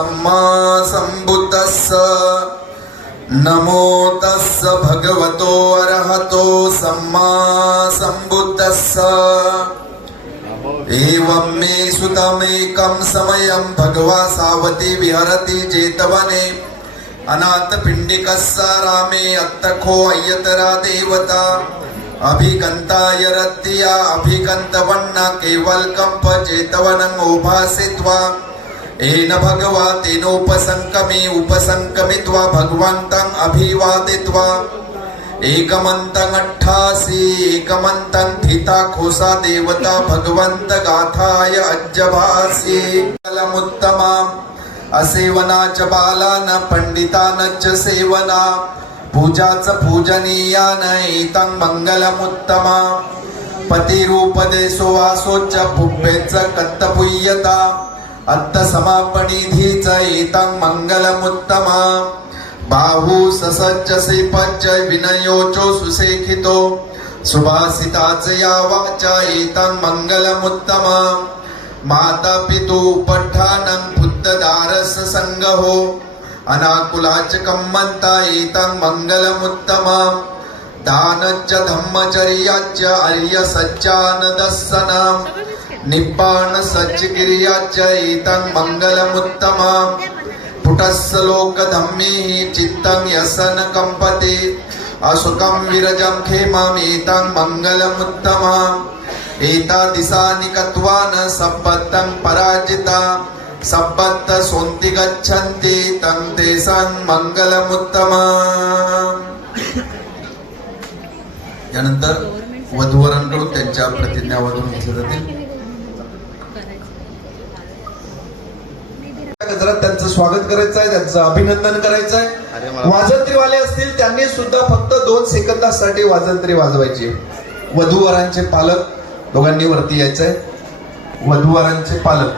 सम्मा सम्बुद्धस्स नमो तस्स भगवतो अरहतो सम्मा सम्बुद्धस्स एवं मे सुतमेकं समयं भगवा सावती विहरति जेतवने अनाथ पिंडिकस्स रामे अत्तखो अय्यतरा देवता अभिगंताय रत्तिया अभिगंतवन्न केवल कंप जेतवनं उभासित्वा एन भगवा तेनोपसंकमे उपसंकमित्वा भगवन्तं अभिवादित्वा एकमन्तं अट्ठासी एकमन्तं थिता खोसा देवता भगवंत गाथाय अज्जभासी कलमुत्तमाम् असेवनाच बालान पंडितानच सेवना पूजाच पूजनीयान एतं मंगलमुत्तमा पतिरूपदेशो वासोच पुब्बेच कत्तपुय्यता अत्त समापनिधीच एतं मंगलमुत्तमा बाहू ससज्ज सेपज्ज विनयोचो सुसेखितो सुभासिताच या वाचा एतं मंगलमुत्तमा माता पितु पठानं बुद्धदारस संगहो अनाकुलाच कम्मन्ता एतं मंगलमुत्तमा दानच्च धम्मचर्याच्च आर्य सच्चानदस्सनं निब्बाण सच्चिकिर्याच्च एतं मंगलमुत्तमा पुटस्स लोकधम्मेहि चित्तं यसन कंपते असुकं विरजं खेमं एतं मंगलमुत्तमा एता दिशानि कत्वान सब्बतं पराजिता सब्बत सोन्ति गच्छन्ति तं तेषां मंगलमुत्तमा। यानंतर वधूवरांकडून त्यांच्या प्रतिज्ञा वधून घेतल्या जातील. जरा त्यांचं स्वागत करायचं आहे, त्यांचं अभिनंदन करायचं आहे. वाजंत्रीवाले असतील त्यांनी सुद्धा फक्त 2 सेकंदासाठी वाजंत्री वाजवायची. वधूवरांचे पालक दोघांनी वरती यायचंय. वधूवरांचे पालक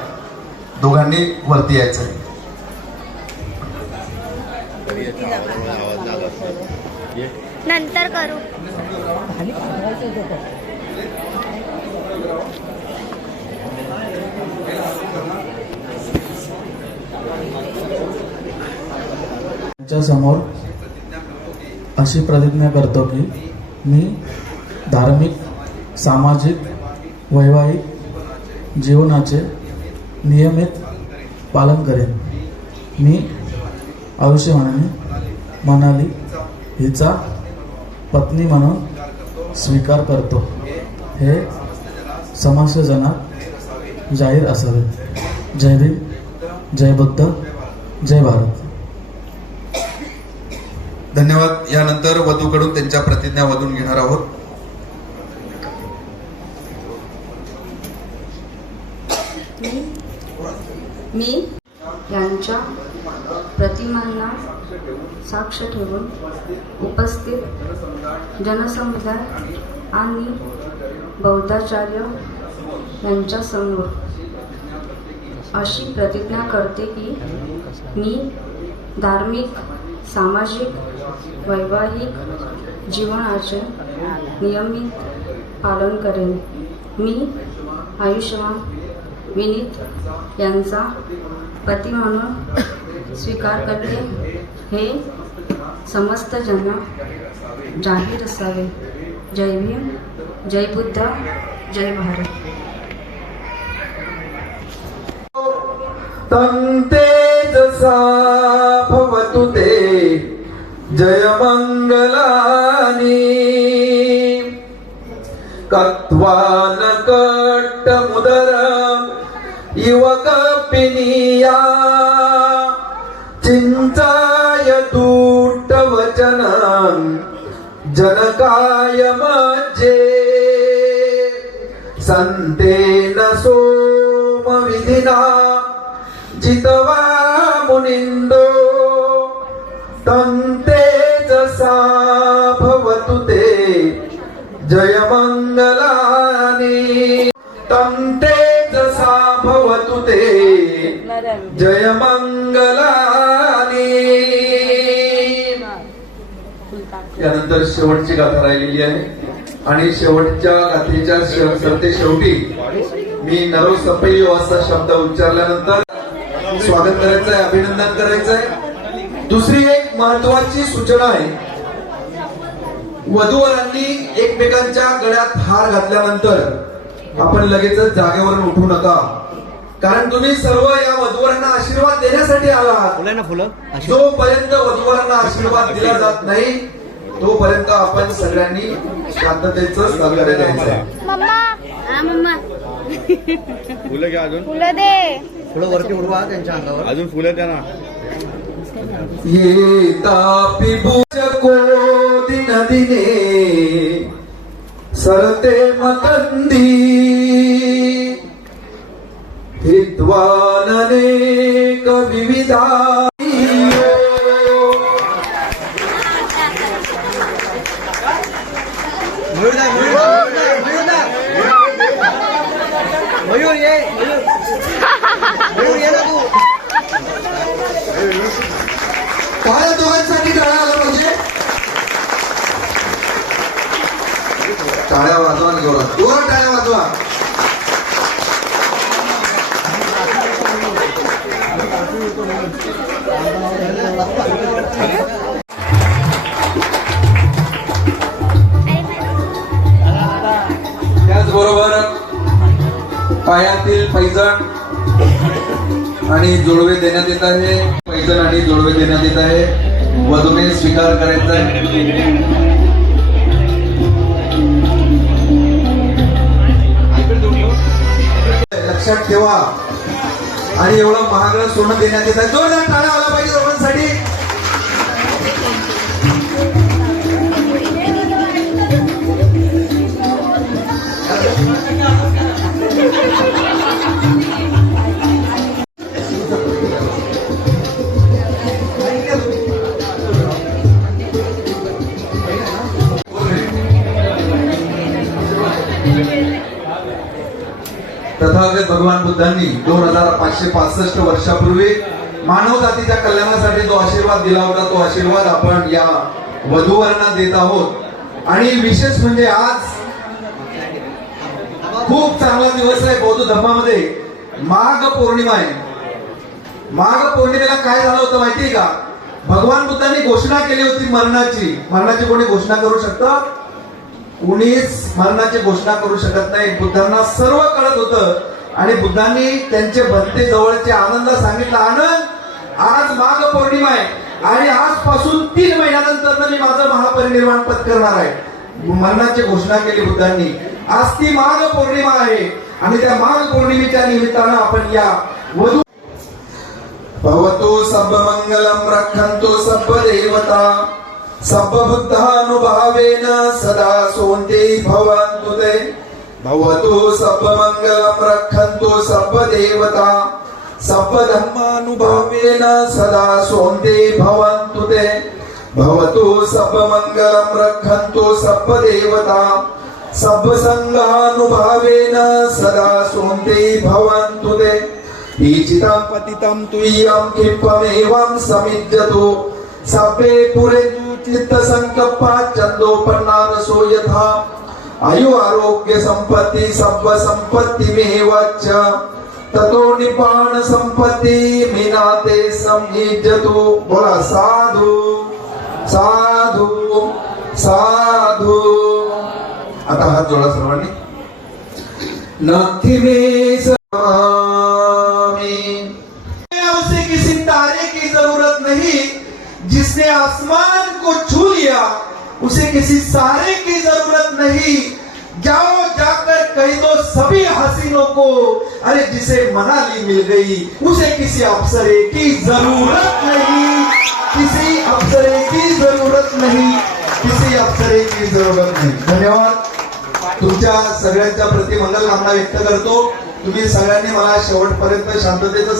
दोघांनी वरती यायचंय. नंतर करू. त्यांच्या समोर अशी प्रतिज्ञा करतो की मी धार्मिक, सामाजिक, वैवाहिक जीवनाचे नियमित पालन करेन. मी आयुष्यमानाने मनाली हिचा पत्नी म्हणून स्वीकार करतो. हे समाजजनात जाहीर असावे. जय भीम, जय बुद्ध, जय भारत. धन्यवाद. यानंतर वधूकडून त्यांच्या प्रतिज्ञा वधून घेणार आहोत. मी यांच्या प्रतिमांना साक्ष ठेवून उपस्थित जनसमुदाय आणि बौद्धाचार्य यांच्यासमोर अशी प्रतिज्ञा करते की मी धार्मिक, सामाजिक, वैवाहिक जीवनाचे नियमित पालन करेन. मी आयुष्यमान विनीत यांचा पती म्हणून स्वीकार करते. हे समस्त जन जाहीर असावे. जय भीम, जय बुद्ध, जय भारत. तं तेजसा भवतु ते जय मंगलानि कत्वान कट्टमुदरं युवकपिनिया चिंतायतु वचनं जनकाय मध्ये संतेन सोमविधिना जितवा मुनिंदो तं तेजसा भवतु ते जय मंगलानि तं तेजसा भवतु ते जय मंगलानि. यानंतर शेवटची गाथा राहिलेली आहे आणि शेवटच्या गाथेच्या शेवटी मी नरो सपयो असा शब्द उच्चारल्यानंतर स्वागत करायचंय, अभिनंदन करायचंय. दुसरी एक महत्वाची सूचना आहे, वधूवरांनी एकमेकांच्या गळ्यात हार घातल्यानंतर आपण लगेचच जागेवरून उठू नका, कारण तुम्ही सर्व या वधूवरांना आशीर्वाद देण्यासाठी आलात. जोपर्यंत वधूवरांना आशीर्वाद दिला जात नाही तोपर्यंत आपण सगळ्यांनी शांततेचं सहकार्य द्यायचं. मम्मा मम्मा फुलं घ्या, अजून फुलं दे. फुलं वरती उडवा त्यांच्या अंगावर, अजून फुलं द्या ना. ये तापी बुजको दिन दिने सरते मतंदी विद्वान अनेक विविधा. मयूर ये, मयूर ये ना तू. काय दोघांसाठी टाळ्या आला पाहिजे, टाळ्या वाजवा, जोरात जोरात टाळ्या वाजवा. त्याचबरोबर पायातील पैजण आणि जोडवे देण्यात येत आहे. पैजण आणि जोडवे देण्यात येत आहे. वधूने स्वीकार करायचा आहे. लक्षात ठेवा. आणि एवढं महागडं सोनं देण्यात येत आहे. जोरदार टाळ्या आला पाहिजे दोघांसाठी. तथागत भगवान बुद्धांनी 2565 वर्षापूर्वी मानव जातीच्या कल्याणासाठी जो आशीर्वाद दिला होता, तो आशीर्वाद आपण या वधूवरांना देत आहोत. आणि विशेष म्हणजे आज खूप चांगला दिवस आहे बौद्ध धर्मामध्ये. माघ पौर्णिमा आहे. माघ पौर्णिमेला काय झालं होतं माहितीये का? भगवान बुद्धांनी घोषणा केली होती मरणाची. मरणाची कोणी घोषणा करू शकतं? कुणीच मरणाची घोषणा करू शकत नाही. बुद्धांना सर्व कळत होतं आणि बुद्धांनी त्यांचे भक्ते जवळचे आनंद सांगितला. आनंद, आज माघ पौर्णिमा आहे आणि आजपासून 3 महिन्यानंतर मी माझं महापरिनिर्वाण पत्करणार आहे. मरणाची घोषणा केली बुद्धांनी. आज ती माघ पौर्णिमा आहे आणि त्या माघ पौर्णिमेच्या निमित्तानं आपण या वधू भवतु सब मंगलम रक्षन्तु सब देवता सब बुद्धानुभावेन सदा सोन्ते भवन्तु ते. भवतु सब मंगलम रक्षन्तु सब देवता सब धर्मानुभावेन सदा सोन्ते भवन्तु ते. भवतु सब मंगलम रक्षन्तु सब देवता सब संघानुभावेन सदा सोन्ते भवन्तु ते. ईचितं पतितं तुय्यं क्षिप्रमेवं समिज्जतु सभे पुरेतु चित्त संकप्पा चंदोपन्नारसो यथा. आयु आरोग्य संपत्ति सब संपत्ति मेवच्च ततो निपाण संपत्ति मीनाते समिज्जतु. बोला साधु साधु साधु. आता हात जोडा सर्वांनी. नथी में उसे किसी तारे की जरूरत नहीं, जिसने आसमान को छू लिया उसे किसी सारे की जरूरत नहीं. जाओ जाकर कह दो सभी हसीनों को, अरे जिसे मनाली मिल गई उसे किसी अप्सरे की जरूरत नहीं. किसी अप्सरे की जरूरत नहीं. किसी अप्सरे की जरूरत नाही. धन्यवाद. तुमच्या सगळ्यांच्या प्रति मंगल कामना व्यक्त करतो. तुम्ही सगळ्यांनी मला शेवटपर्यंत शांततेचं